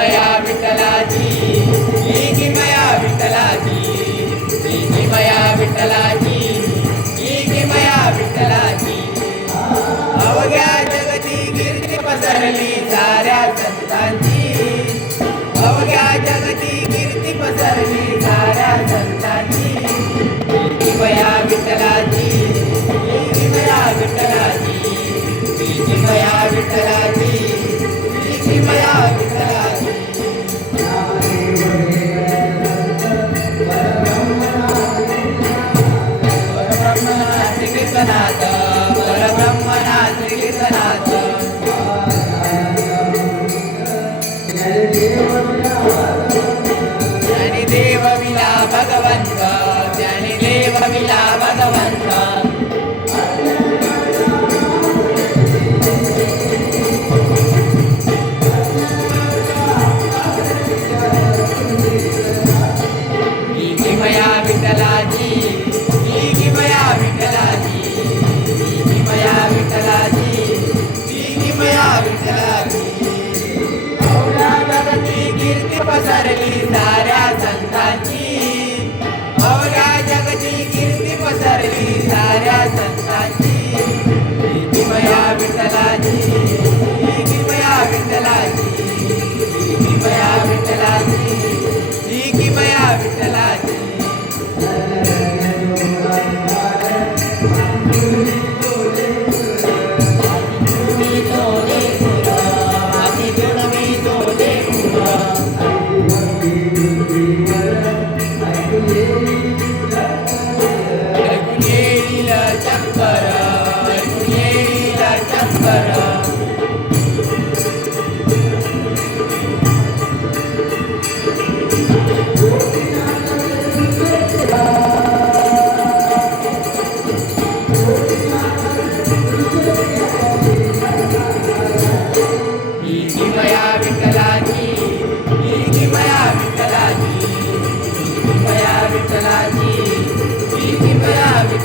मया विठ्ठलाची. की मया विठ्ठलाची. की मया विठ्ठलाची. की मया विठ्ठलाची. अवघ्या जगती कीर्ती पसरली. passar a linda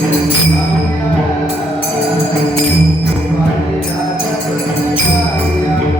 Thank you.